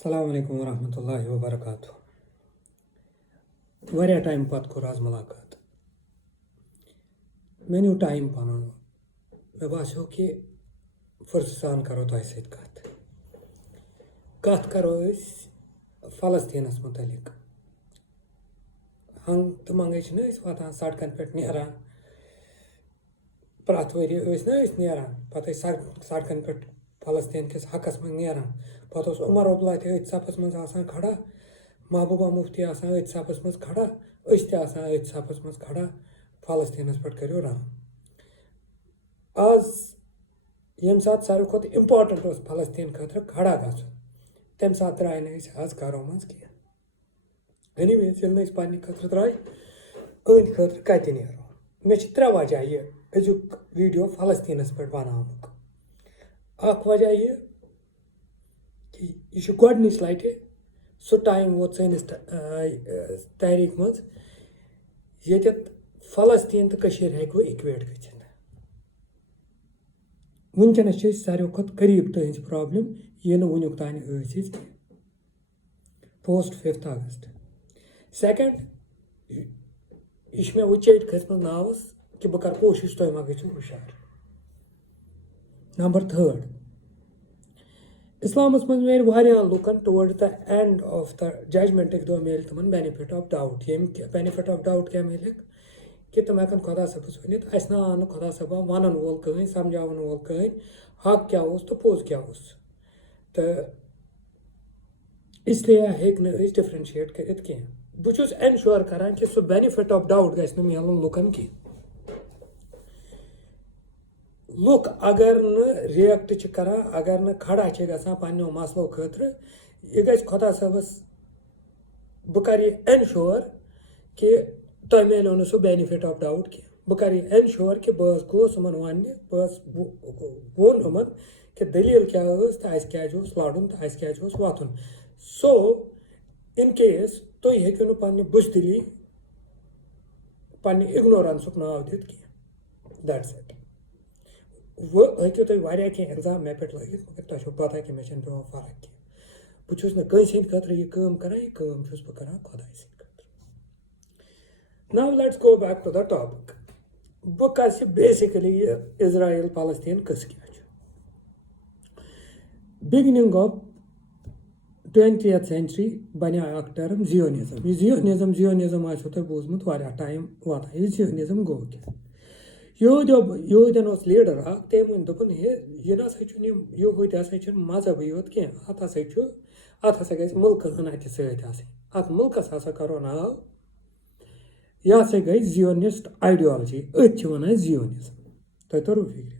अस्सलामुअलैकुम वरहमतुल्लाहि वबरकातुहू। वारिया टाइम पत कोर आज मुलाकात। मे न्यू टाइम पनुन मे बासो कि फुर्सान करो तोह सत कत करो फलस्तीनस मुतलिक। हंग तो मंगे वातान सड़कन पे नेरान प्रत वरी नेरान पत सड़कन पे फलस्तीन किस हकस में नेरान पत उमर अब्दुल्ला अथ सफस मज खड़ा, महबूबा मुफ्ती अथ सफस मज खड़ा, अथ सफस मज खड़ा फलस्तीनस पे करो राम। आज यम सात सारे खुद इम्पार्टेंट फलस्तीन खतर खड़ा गो तम सात द्राय आज घरों मज कह एनीवेज ये पे खतर द्राय अंद खतर कत नो मे त्रे वजह यह अजुक वीडियो फलस्तीनस पे बनानुक। अख वजह यह कि यह गोडनिच लट सो टाइम वोत सैनिस तारीख मज ये फलस्तीन तो हेको इक्वेट गच्छित। वनकनस सारे खुद करीब तहज प्रॉब्लम ये वनुक तान पोस्ट 5 अगस्त। सेकंड यह मे उचेट खसम नावस कि बह कर कोशिश तुम मा गो हुशार। नंबर थर्ड इस्लामस मज मिल लुकन toward the end of the judgement दो मिल तुम बेनिफिट ऑफ डाउट। ये बेनिफिट ऑफ डाउट क्या मिल कि तुम हेकन खुदा सबस वन अस ना खुदा सबा वन वोल कहें समझावन वोल कहें हक क्या तो पोज क्या तो इसलिए हेक डिफरेंशिएट कर बहुत एनश्योर करान कि सह बेनिफिट ऑफ डाउट गि मिलन लुकन कह। लुक अगर न रिएक्ट करान अगर न खड़ा ग पन्नो मसलो खतर यह गि खुदा सबस बह कर एनश्योर कि तुम मिलो न सह बेनिफिट ऑफ डाउट कह। बह कर एनश्योर कि बह गोस वन वन वोन यमन कि दलील क्या तो अस क्या लड़न तो अस क्या वथुन। सो इन केस तुम हेक्यू पे बुजदिली पे इग्नोरेंसुक नाव दित कह दैट्स इट। वो हेक्यू तुम कह एग्जाम मे पे लगित मगर तुम पता कि मे पे फर्क कह बहुत कंस हंद खतर यह कर बह कर खुदा सत। Now let's go back to the topic. बह कस बेसिकली इजराइल फलस्तीन कस क्या बिगिनिंग ऑफ 20th सेंचुरी बने टर्म जियोनिज्म। यह जियोनिज्म आसो तुम बूजमुत टाइम वाता यह जियोनिज्म गो क्या यहूदन लीडर तम वन दोपन यह ना यहूद हसा मजहब योत कह अत हसा गि मुल्क हन अत मुल्कस हसा करो नाव यह हसा गई जियोनिस्ट आइडियोलॉजी अथ वन जियोनिज्म तुम तोर फिक्र।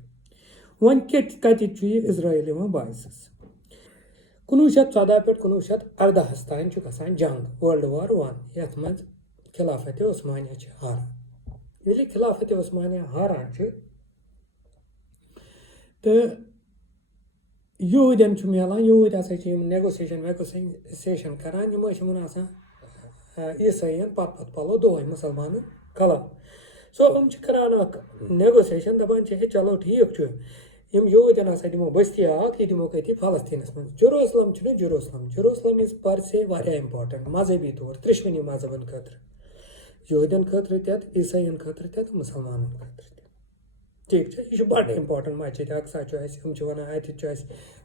वन कत इजराइल बायस 1914 पे 1918 तान गसान जंग वर्ल्ड वार 1 यथ मज खिलाफत उस्मानिया हारान। ये खिलाफत उस्मानिया हारान तो यहूदन मिलान यहूद हसा नेगोसिएशन करान ईसाइन पत पलो दोह मुसलमान कलम। सो करान नेगोसिएशन दपान चलो ठीक यहूदन हसा दमो बस्ती यह दमो कति फलस्तीनस मज जेरूसलम जेरूसलम इज पर से इंपॉर्टेंट मजहबी तौर त्रिशवनी मजहबन खतर यहूदन खतर तथ ईसाइन खतर तथ मुसलमान खतर ठीक यह बड़ इंपॉर्टेंट मस्जिद अक्सा वन अत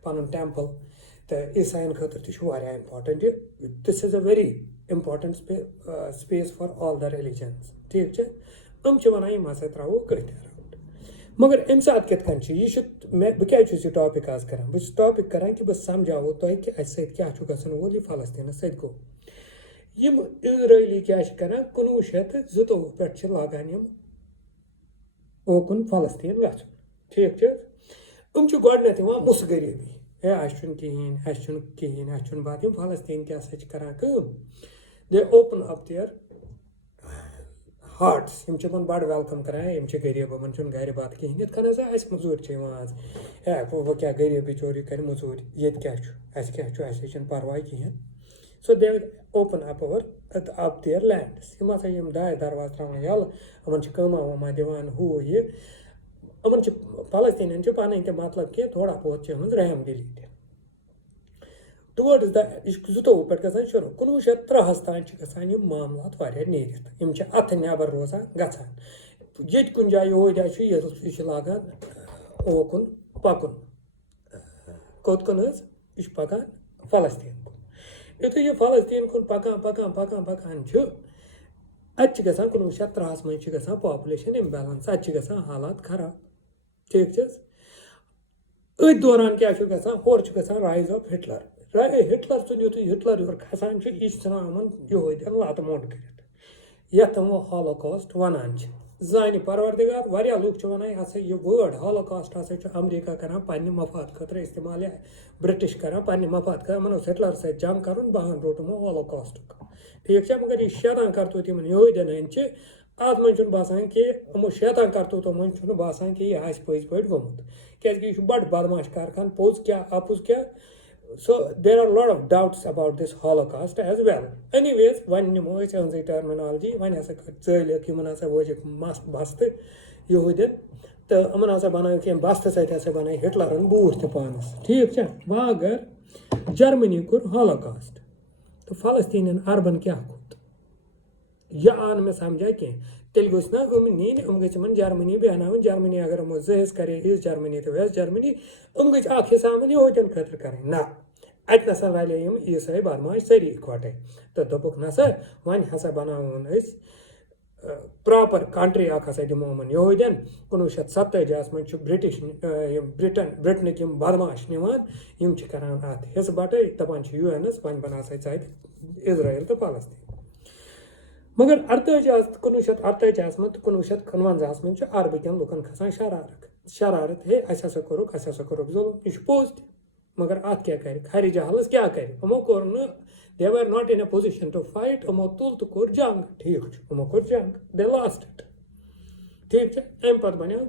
पन टेम्पल तो ईसाइन खतर important this is a very important space for all the religions ठीक वन यम हसा त्रो कत मगर अम सात कत यह बह क्या टॉपिक आज कर बह टॉपिक करान कि बह समझावो तुह कि अस क्या गो यह फलस्तीन सत गो यम इजरायली क्या करान 1902 पे लागान ओकुन फलस्तीन ग ठीक गोडनथ मुसगरीबी है कहें बात फलस्तीन क्या करान दे ओपन अप देयर हार्ट्स बड़ वेलकम करान गरीब यमन गर बात कहें ये मजूर आज है वो क्या गरीब बिचोर कर मजूर ये क्या परवाह कहें। So they open up up their lands यम दाय दरवाज त्रावान यल यमन कमा वमा दिवान हू यह यमन फलस्तीन पन मतलब कह थोड़ा बहुत रहम दिली टुवर्ड्स द जुतोवु पे गसान शुरू 1903 तान गसान यम मामलात वारिया नेरित यम अथ नेबर रोजान गसान ये कुन जाय यह लागान ओकुन पकुन कोत कुन यह पकान फलस्तीन कुन युत यह फलस्तीन कुन पकान पकान पकान पकान अत गसान 1903 मज गसान पॉपुलेशन इम्बैलेंस अत गसान हालात खराब ठीक अथ दौरान क्या गसान होर गसान राइज ऑफ हिटलर हिटलर सुन युत हिटलर योर खसान यह सान यह लत मोट कर ये हॉलोकॉस्ट वनान जान परवरदिगार वारिया लूक वनान हसा यह वर्ड हॉलोकॉस्ट हसा अमेरिका करान पन्ने मफाद खतर इस्तेमाल या ब्रिटिश करान पन्ने मफाद कर हिटलर सत जंग कर बहन रोटमो हॉलोकॉस्ट ठीक मगर यह शैतान करतूत यहूदियन हंद अत मन बासान कि यमो शैतान करतूतों मन बासान कि यह पज पे गोमुत क्या यह बड़ बदमाश कारखान पोज क्या अपुज क्या so there are a lot of doubts about this holocaust as well anyways one निमो terminology वन हसा चलिक यमन हसा वोजिक बस्त यहूदियन तो अमन हसा बन बस्त सत बन हिटलरन बूथ त पानस ठीक वह अगर जर्मनी कोर हॉलोकास्ट तो फलस्तीन अरबन क्या खोत यह आन में समझा कह तेल गोस ना नीन गम जर्मनी बेहन जर्मनी अगर हम जज करे इस जर्मनी तो वैस जर्मनी गई हिस्सा यहूदियन खतर कर ना अत नसा रले ईसाई बदमाश सारी इकवटे तो दोपुक नसा वन हसा बनावन प्रॉपर कंट्री हसा दिमो यहूदियन 1947 मज ब्रिटिश ब्रिटनिक बदमाश निवान करान अत हिस्स बटे दपान यूएनस वन बना सा इजराइल तो फलस्तीन मगर 1948 मज 1951 मज अरबकन लुकन खसान शरारत हे असा कोरुक जुल्म यह पोज मगर अत क्या कर खरी जहालस क्या कर यमो कोर they were not in a position to fight यमो तुल तो कोर जंग ठीक यमो कोर जंग दे लॉस्ट इट ठीक अम पत बनो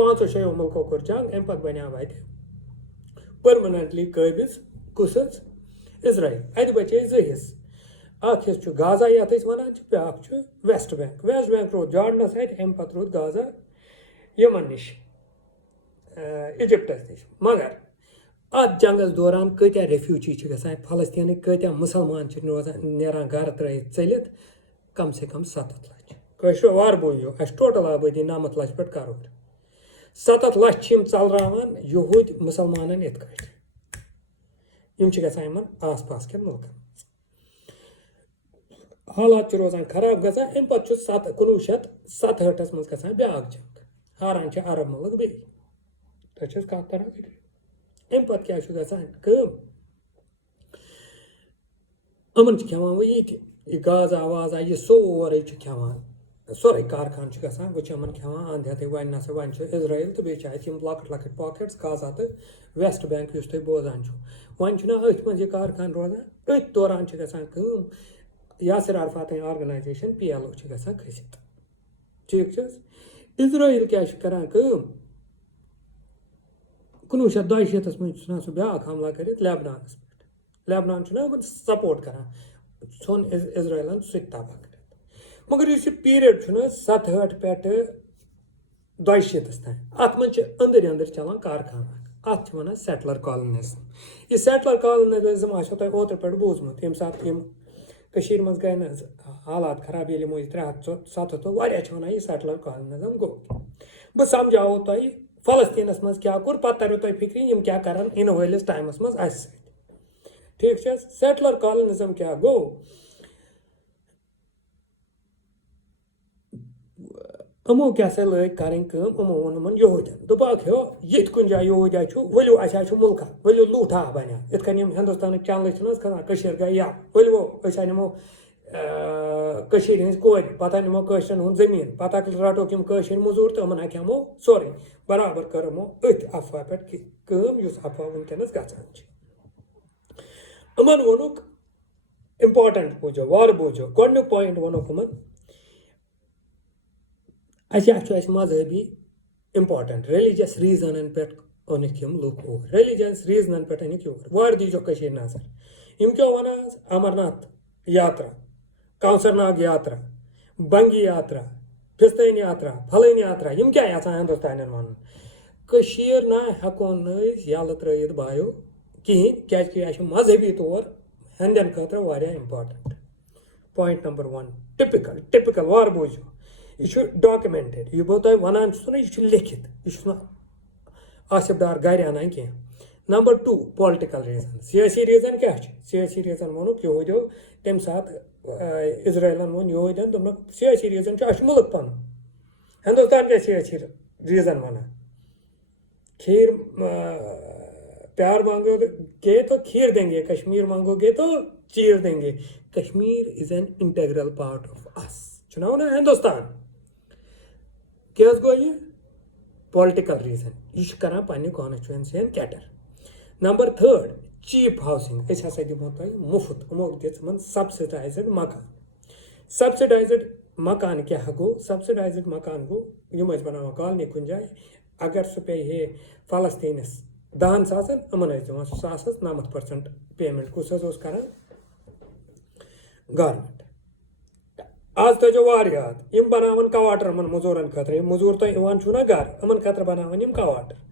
5-6 मुल्कों कोर जंग अम पत बनो अत परमानेंटली काबिज कुस इजराइल अत बचे 2 हिस्स अख हिस्स गाजा यथ वनान ब्याक वेस्ट बैंक रोद जॉर्डनस अम पत रोद गाजा यमन निश इजिप्टस निश मगर अत जंगस दौरान कत्या रेफ्यूजी गसान फलस्तीन कत्या मुसलमान रोजान नेरान गर त्रयित चलित कम से कम 7 लाख कशो वार बोयो अस टोटल आबादी 9 लाख पे करोड़ 7 लाख चलरान यहूद मुसलमान इत गसान आस पास के मुल्कन हालात रोजान खराब गसान अम पे 1967 मज गसान ब्याक जंग हारान अरब मुल्क बे तो कत तरह अम पे क्या गसान अमन खेवान वो ये गाजा वाजा यह सोरे खेवान सोरे कारखान गसान वो अमन खेवान अंध हेत वन नसा वन इजराइल तो बे लकट लकट पॉकेट्स गाजा तो वेस्ट बैंक तुम बोजान वन अथ मज कारखान रोजान अथ दौरान गसान यासिर अरफात ऑर्गेनाइजेशन PLO गसान खसित ठीक इजराइल क्या करान 1962 मज सह ब्याक हमला कर लेबनानस पे लेबनान सपोर्ट करान सोन इजराइलन सह तबाह कर मगर इस पीरियड 67 पे 62 तान अत मज अंदर अंदर चलान कारखाना अत वन सेटलर कॉलोनिज्म यह सेटलर कॉलोनिज्म आो तुम ओतर पे बूजमुत ये सात मज गए न हालात खराब ये 300-700 वारिया वन यह सेटलर कॉलोनिज्म गो बह समझाओ तुम फलस्तीनस मज क्या कोर पत तरो तुम फिक्री यम क्या करान इन वलिस टाइमस मज अस ठीक सेटलर कॉलोनिज्म क्या गो अमो क्या लग करें अमो वोन यहूदियन दोपाक हो ये कुन जाए यहूदिया वलो अस मुल्क वलो लूठा बना इत हिंदुस्तान चैनल खा गई या वलो नमो कोर पता नमो हूं जमीन पता रटो यम मजूर तो अमन हमो सोरे बराबर कर अथ अफवाह पे अफवाह वनकस गमन वोनुक इम्पार्टेंट बूझो वार बूझो गोडनुक पॉइंट वोनुक अस मजहबी इम्पार्टेंट रिलीजियस रीजन पे ओनिक लुक रिलीजियस रीजन पे अनिक वार दीजो नजर यम क्या वन अमरनाथ यात्रा कौसरनाग यात्रा बंगी यात्रा फिस्तैन यात्रा फलन यात्रा यम क्या हिंदुस्तान वन ना हेको यल त्रयित बायो कहीं क्या मजहबी तौर हंदन खतर वारिया इम्पॉर्टेंट पॉइंट नंबर 1 टिपिकल वार बोझो यह डॉक्यूमेंटेड यह बो तुम वन यह लिखित यह आसिफ डार गर अनान कह नंबर 2 पॉलिटिकल रीजन सियासी रीजन क्या सियासी रीजन वो यहूदियों तम सात इजराइलन वो यहूदियन दोन सियासी रीजन मुल्क पन हिंदुस्तान क्या सियासी रीजन वन खीर प्यार मांगोगे तो खीर देंगे कश्मीर मांगोगे तो चीर देंगे Kashmir is an integral part of us चुनाव ना हिंदुस्तान क्या गो ये पॉलिटिकल रीजन यह कर पे कॉन्स्टिट्यूंसी कैटर नंबर 3 चीप हाउसिंग हसा दिमो तुम मुफ्त यमो दिन सब्सिडाइज्ड मकान सब्सिडाइज्ड मकान क्या गो सब्सिडाइज्ड मकान गो यम बनान कॉलोनी कुन जाए अगर सह पे हे फलस्तीनस 10 सासन यमन दिवान 9% पेमेंट कुस कर गवर्नमेंट आज थो वार याद यम बनावन कवाटर यमन मजूरन खतर मजूर तुम इवान ना घर यमन खतर बनावन यम कवाटर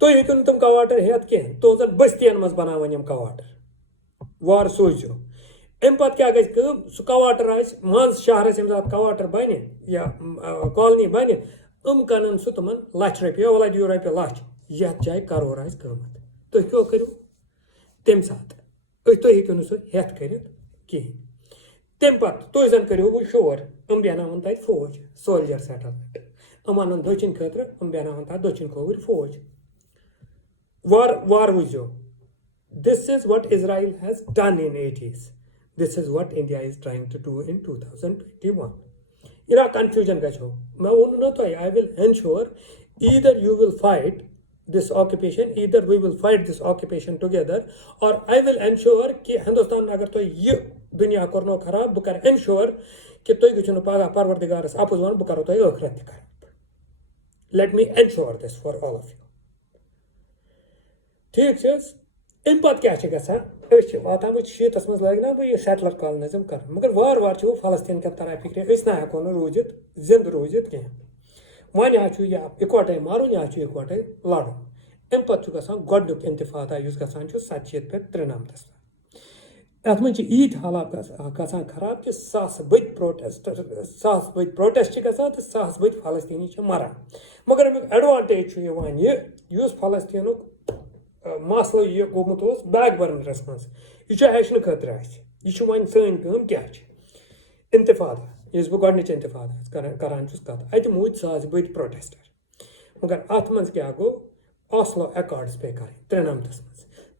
तुम हेकु तुम कवाटर हेत कह तुजन बस्तियन मज बनावन यम कवाटर वार सोचो अम पे क्या सह कवाटर मज शहरस यम सात कवाटर बन या कॉलोनी बन कन सह तुम लच रुपये वल दियो रुपये लच यथ जाए करोड़ कीमत तुम क्यों करो तम सात तुम हेकु सह हेत कर कहें तम पे तुम जन करो वो शोर बेनावन तत फौज सोल्जर सेटलमेंट अन दचिन खतर बेनावन तथ दचिन खोवर फौज war वुझो this is what Israel has done in 80s this is what India is trying to do in 2021 Ira confusion गो मैं वो ना तो I will ensure either you will fight this occupation either we will fight this occupation together or I will ensure कि हिंदुस्तान अगर तो ये दुनिया करनो खराब बह कर ensure कि तुम गो पगह परवरदिगारस अपुज वन बह करो तुम आखिरत खराब let me ensure this for all of you ठीक अम पे क्या वातान वो शीतस मज लग ना यह सेटलर कॉलोनिज्म कर मगर वार वार वो फलस्तीन कन तरह फिक्र ना हेको रूजित जिंद रूजित कह वन यह इकवटे मारुन यह इकवटे लड़न अम पे गोडनुक इंतफादा इस गसान 700 पे 93 अत मज ईद हालात गसान खराब कि सास बद प्रोटेस्ट गसान तो सास बद फलस्तीनी मरान मगर अमुक एडवांटेज यह फलस्तीन मसल यह गोमुत बैक बर्नरस मज यह हेचन खतर यह वन सन क्या इंतफादा इस बह गोडनिच इंतफादा करान कत अत मूद सास बद प्रोटेस्टर मगर अत मज क्या गो ऑस्लो अकॉर्ड्स पे कर 93 मज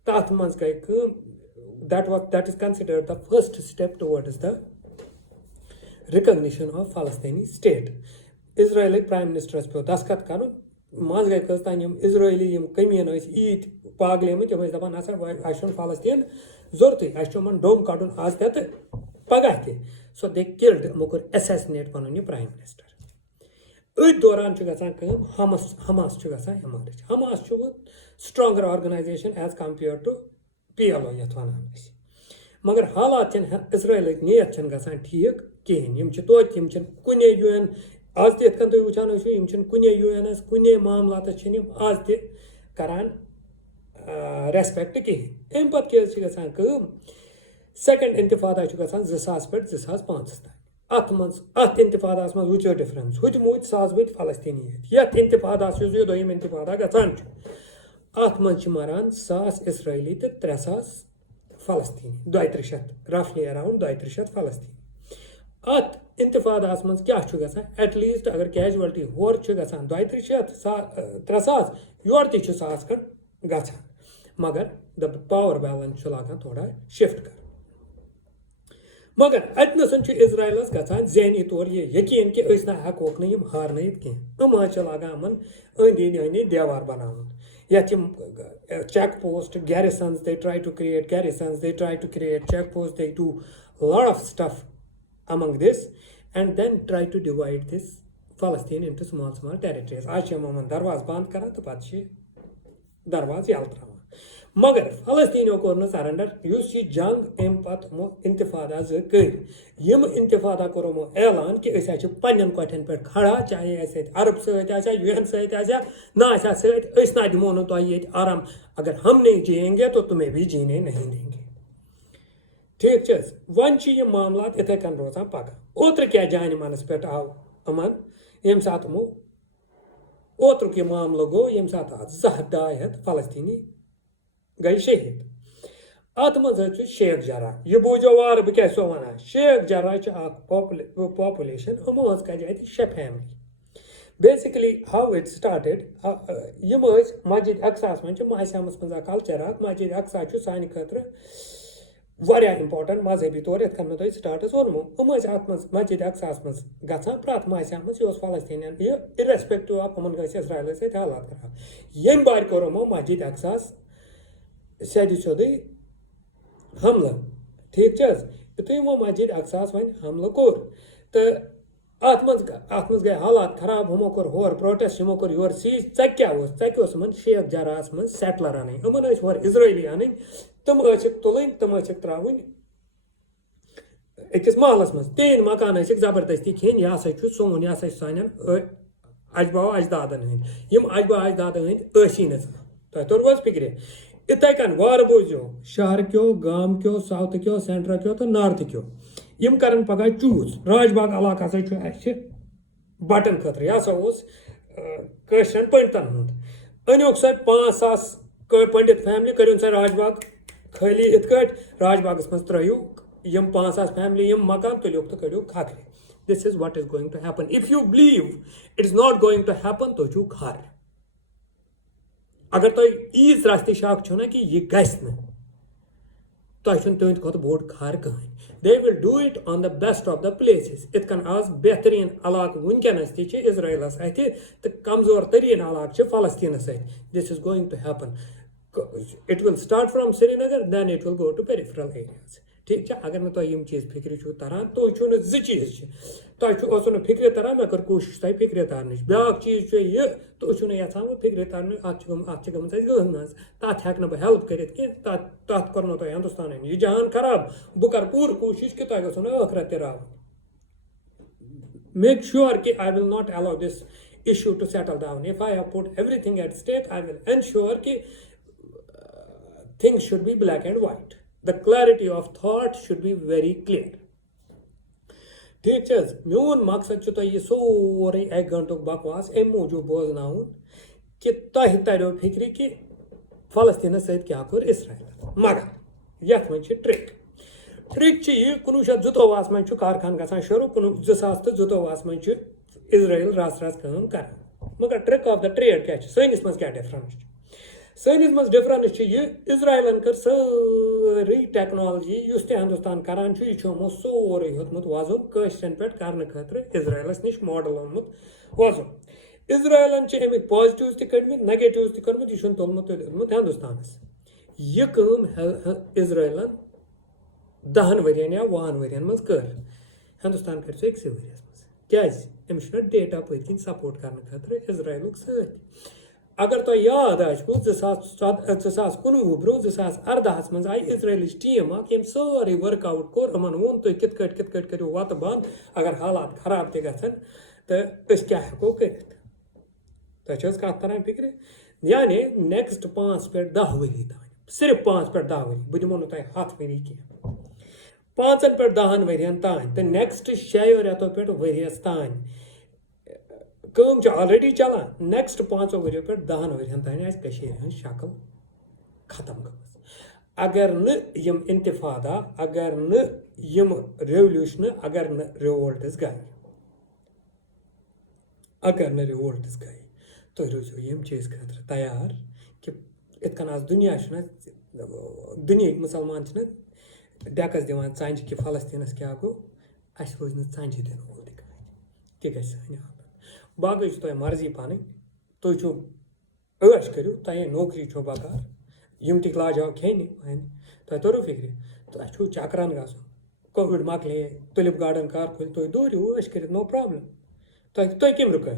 तथ मज गई that is considered the first step towards the recognition of Palestinian state Israeli prime minister पे दस्खत कर मज गई कस्तान इजरायली कमीन ईत पागले तम दपान अन फलस्तीन जरूरत डोम कड़न आज ते पगह ते सो दे किल्ड यमो कर एसेसिनेट पन यह प्राइम मिनिस्टर अथ दौरान Hamas emerge Hamas stronger organisation as compare to PLO ये वन मगर हालात इजराइल नीयत गसान ठीक कहें तो कुन UN आज तक तुम वुचान कुन UN कुन मामलात आज तरान रेस्पेक्ट कहें अम पे क्या सेकंड इंतफादा 2000 पे 2005 तक अत इंतफादा मज वो डिफरेंस हुत मूद सास बद फलस्तीनी ये इंतफादा दोम इंतफादा गसान अत मज मरान 1000 इसराइली तो 3000 फलस्तीनी 200 रफली अराउंड 200 फलस्तीनी अत इंतफादास मज क्या एटलीस्ट अगर कैजुअलिटी होर गसान 200 300 योर तह खंड गसान मगर द पावर बैलेंस लागान थोड़ा शिफ्ट कर मगर अतनसन इजराइलस गसान ज़हनी तौर ये यकीन कि हेकोक नम हारन कह लागान अंदी अंदी देवार बनावन यथ check post garrisons they try to create garrisons they try to create check posts they do a lot of stuff among this and then try to divide this Palestine into small territories आज दरवाज बंद करा तो पे दरवाज यल त्रावान मगर फलस्तीनियों core न surrender use ये जंग M पत मो इंतफादा ज कर यम इंतफादा कोरमो ऐलान कि अस छ पन्नन कोठन पे खड़ा चाहे ऐसे अरब सहित आसा यूएन सहित आसा ना आसा सहित अस ना दिमो न तो ये आराम अगर हम नहीं जिएंगे तो तुम्हें भी जीने नहीं देंगे ठीक चस वन ये मामला इथे कन रोजान पका ओत्र क्या जान मानस पे आव अमन यम साथ मो ओत्र के मामला गो यम साथ जहदायत फलस्तीनी गई शहीद अत मज शेख जरा यह बूझो वार बह क्या वन शेख जरा पॉपुलेशन हम कर 6 family basically how it started यम मस्जिद अक्सास मज माहसमस मज कल्चर मस्जिद अक्सा सान खतर वारिया इंपॉर्टेंट मजहबी तौर ये मे तुम स्टार्टस वोनमो हम अत मस्जिद अक्सास मज ग प्रत माहसमस यह फलस्तीन यह इरेस्पेक्टिव ऑफ हम इसराइल सत हालात खराब यम बार कोरमो मस्जिद अक्सास सद सोद हमला ठीक युत वो मस्जिद अक्सास वन हमला कोर तो अत मज गई हालात खराब हमो कोर होर प्रोटेस्ट हमो कोर योर सीज चे शेख जरास मज सेटलर अन होर इजरायली अन तम तुलन तम त्रावन अकिस महलस मज 3 मकान जबरदस्ती खेन यह हसा सोन यह हसा सान अजबा अजदादन हंद यम अजबा अजदादन हंद ऐसी तुम तोर फिक्र इथे कन वार बोझो शहर क्यों गाम क्यों साउथ क्यों सेंटर क्यों तो नॉर्थ क्यों यम करन पगह चूज राजबाग इलाका हसा बटन खतर यह हसा कशन पंडितन हूं अनोक सा 5,000 पंडित फैमिली कर राजबाग खाली इत राजबागस मज त्रो यम 5,000 फैमिली यम मकान तुलोक तो कड़ो खखरे this is what is going to happen if you believe it is not going to happen तो छू खर अगर तुम ईज रास्ते शक छो ना कि यह गि तुम तुंद खुद बोड़ खर कहें they will do it on the best of the places इत कन आज बेहतरीन इलाक वनकस इजराइलस अत तो कमजोर तरीन इलाक फलस्तीन this is going to happen it will start from Srinagar then it will go to peripheral areas ठीक है अगर मैं तुम चीज फिक्र तरान तो चीज तुम फिक्र तरान मे कर कोशिश तुम फिक्र तारन ब्या चीज यह तुम यहां वो फिक्र तारन अत गहन मज तथ हेक बह हेल्प कर तथ कोर तुम हिंदुस्तान यह जहान खराब बह कर पूर कोशिश कि तुम गो आखरत राव मेक श्योर कि I will not allow this issue to settle down. If I have put everything at stake, I will ensure कि things should be black and white. The clarity of thought should be very clear. ठीक है मोन मकसद तो यह सोरे 1 घंटुक बकवास अम मूजूब बोजन कि तुह तरो फिक्र कि फलस्तीन सत क्या कोर इसराइल मगर यथ मन ट्रिक यह 1922 मन कारखान गसान शुरू 2022 मन इजराइल रास काम कर मगर ट्रिक ऑफ द ट्रेड क्या सनिस मज क्या डिफरेंस सनिस मज डिफरेंस यह इजराइलन कर सारी टेक्नोलॉजी उस हिंदुस्तान करान यह सोरे होतमुत वजन कशन पे कर खतर इजराइलस नश मॉडल ओनमुत वजन इजराइलन अमिक पॉजिटिव तड़मित नेगेटिव तर्मुत यह तुलमुत हिंदुस्तानस यह इजराइलन 10 वरियन या 20 वरियन मज कर हिंदुस्तान कर 1 वरियस मज क्या अमिस डेटा पत्किन सपोर्ट कर खतर इजराइल सत अगर तुम याद आशो 2019 ब्रो 2018 मज आई इजराइल टीम यम सारे वर्कआउट कोर यमन वोन तुम कित करो वत बंद अगर हालात खराब त गन तो क्या हेको कर तुम कत तरह फिक्र यानी नेक्स्ट 5 पे 10 वरी तान सिर्फ 5 पे 10 वरी बह दिमो तुम 7 वरी कह 5 पे 10 वरियन तान तो नेक्स्ट 6 रेतों पे वरियस तान कम ऑलरेडी चलान नेक्स्ट 5 वरियों पे 10 वरियन तान आज शक्ल खत्म गमस अगर न यम इंतिफादा अगर न यम रेवल्यूशन अगर न रिवोल्ट्स गई तो रोजो यम चीज खतर तैयार कि इत आज दुनिया दुनिया मुसलमान डेकस दिवान चंज कि फलस्तीनस क्या गो अस रोज चंज दिन वोल कि गि हालत बाकी तुम मर्जी पान तुम ऐश करो तुम नौकरी छो बकार यम ति लाजाव खेन तुम तोरू फिक्र तो अच्छो चक्रान ग कोविड मकले तुलिप गार्डन कार खुल तुम दौरू ऐश कर नो प्रॉब्लम तुम कम रुक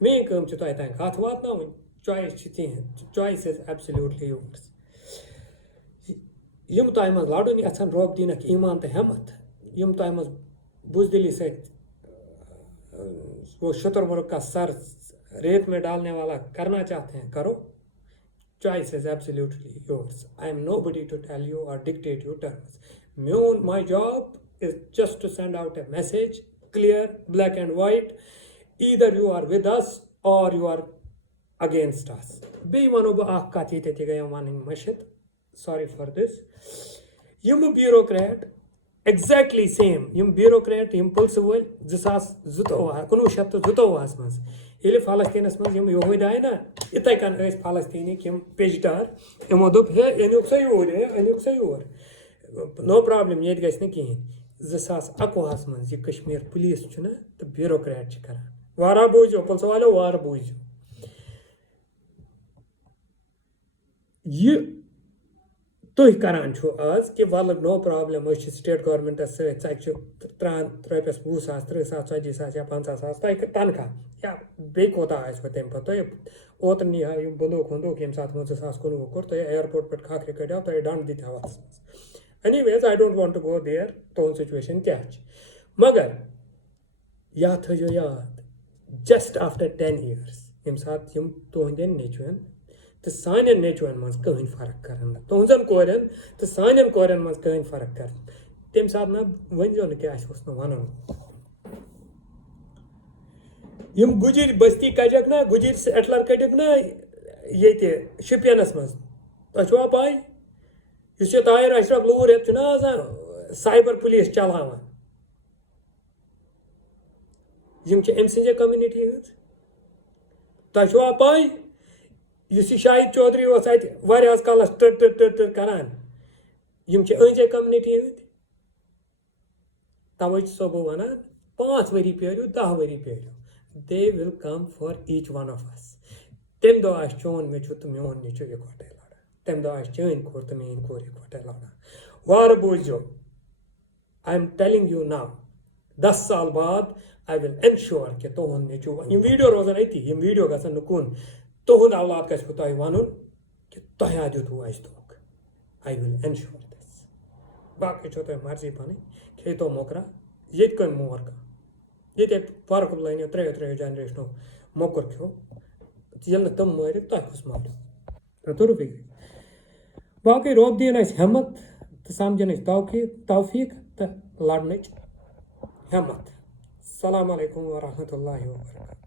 मे कम तुम तक कत वात choice is absolutely yours. यम तोह मज लड़न यहान रब दिन ईमान तो हमत यम तोह मज बुजदिली से वो शुतुरमुर्ग का सर रेत में डालने वाला करना चाहते हैं करो. Choice is absolutely yours. I am nobody to tell you or dictate your terms. My job is just to send out a message, clear, black and white. Either you are with us or you are against us. Be one of the sorry for this. Yum bureaucrat, exactly same. Yum bureaucrat, yum pulsewal, Zusas Zutoa, Kunushat Zutoas mas. Ili Palestinians mas yum Yohidina, Itakan is Palestinian, Kim Pejtar, Emodup here, Enuxayur. No problem, yet guys Niki. Zusas Aquas mas, you Kashmir police, the bureaucrat chikara. Warabujo, Pulsawala, Warabujo. You तुह करान आज कि वल no problem state government ₹300 20 सास 30 सास 40 सास या 50 सास तनख्वाह या बे कोता तम पे ओत नी बंदूक वंदूक ये सात 2019 कोर तो एयरपोर्ट पे खाखरे कड़ो तो दंड दी वत्स anyways I don't want to go there तो सिचुएशन क्या मगर या थो याद जस्ट आफ्टर 10 years यम सात यम तुहंदन नेचुन तो सान नेचुन मज कहीं फर्क कर तुहन कोरन तो सान कोरन मज कहीं फर्क कर तम सात ना वनो न क्या वन यम गुजर बस्ती कजक ना गुजर सेटलर कड़क ना ये शुपियनस मज तुआ पाई ताहिर अशरफ लूर ना साइबर पुलिस चलावान अम सजे कम्युनिटी हज तुआ पाई शाहिद चौधरी कालस टर करान अंजे कम्युनिटी हंद तवे सो बह one 5 worry पेरियो 10 worry पेरियो they will come for each one of us तम दो चोन नेचु तो मोन नेचु इकवटे लड़ा तम दो चन कोर तो मेन कोर इकवटे लड़ा वार बोझो I am telling you now 10 साल बाद आई विल एनश्योर कि तुहन नेचु यम वीडियो रोजान अति यम वीडियो गसन नुकुन तुहद औलाद गो तुह वन कि तुह दितु अस धोख आई विल एनश्योर दिस बाकी छो तुम मर्जी पन खे तो मोकरा ये कम मोर का ये फर्क लाइन 3 जनरेशनो मोकर खो ये तम मार तुह कुछ मारो तुर फिक्र बाकी रोब दिन हिम्मत तो समझन तौफीक तो लड़न हिम्मत। अस्सलाम वालेकुम व रहमतुल्लाहि व बरकातहू।